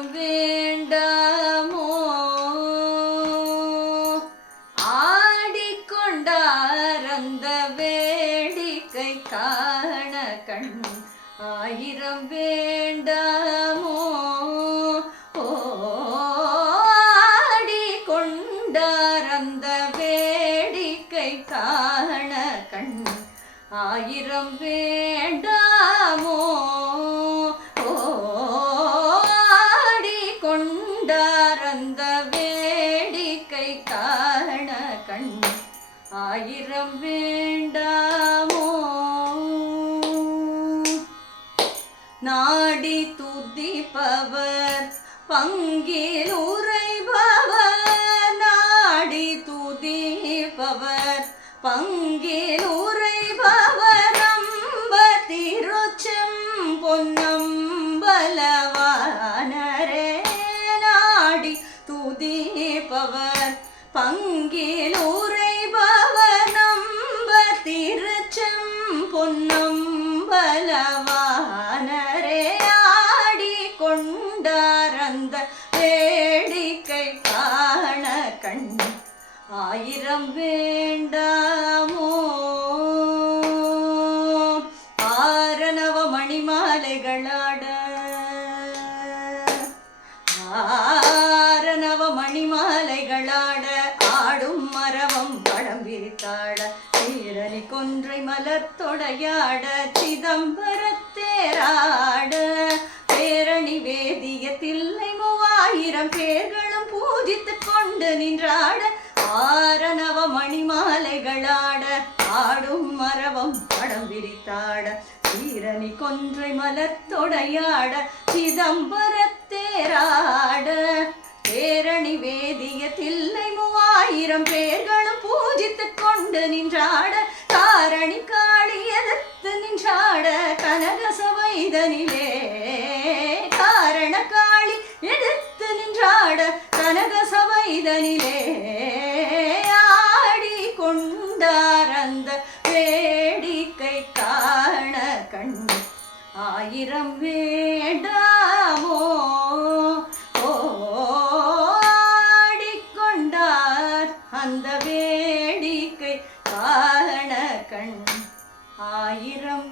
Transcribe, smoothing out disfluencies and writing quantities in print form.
ஆயிரம் வேண்டாமோ ஆடிக்கொண்டார் அந்த வேடிக்கை காண கண் ஆயிரம் வேண்டாமோ ஆடிக்கொண்டார் அந்த வேடிக்கை காண கண் ஆயிரம் வேண்டாமோ ஆடிக்கொண்டார் அந்த வேடிக்கை காண கண் ஆயிரம் வேண்டாமோ நாடி துதிப்பவர் பங்கில் உரைபவர் நாடி துதிப்பவர் பங்கில் உரைபவர் நம்ப திருச்செம் பொன்னம்பலவானரே நாடி துதிப்பவர் பங்கில் உரைபவர் நம்ப திருச்செம் பொன்னம்பலவானரே ஆடிக்கொண்டார் அந்த வேடிக்கை காண கண் ஆயிரம் வேண்டாமோ ஆரணவ மணிமாலைகளாட ஆரணவ மணிமாலைகளாட ஆடும் மரவம் படம் விரித்தாட சீரணி கொன்றை மலர்த்தொடையாட சிதம்பரத்தேராட பேரணி வேதிய தில்லை 3000 பேர்களும் பூஜித்துக் கொண்டு நின்றாட ஆரணவ மணிமாலைகளாட ஆடும் மரவம் படம் விரித்தாட சீரணி கொன்றை மலர்த்தொடையாட சிதம்பரத்தேராட பேரணி வேதிய தில்லை 3000 பேர்களும் பூஜித்துக் கொண்டு நின்றாட காரணி காளி எதிர்த்து நின்றாட கனக சபைதனிலே காரண காளி எதிர்த்து நின்றாட கனக சபைதனிலே ஆடிக்கொண்டார் அந்த வேடிக்கை காண கண் ஆயிரம் வேண்டாமோ ஆடிக்கொண்டார் அந்த வேடிக்கை காண கண் ஆயிரம்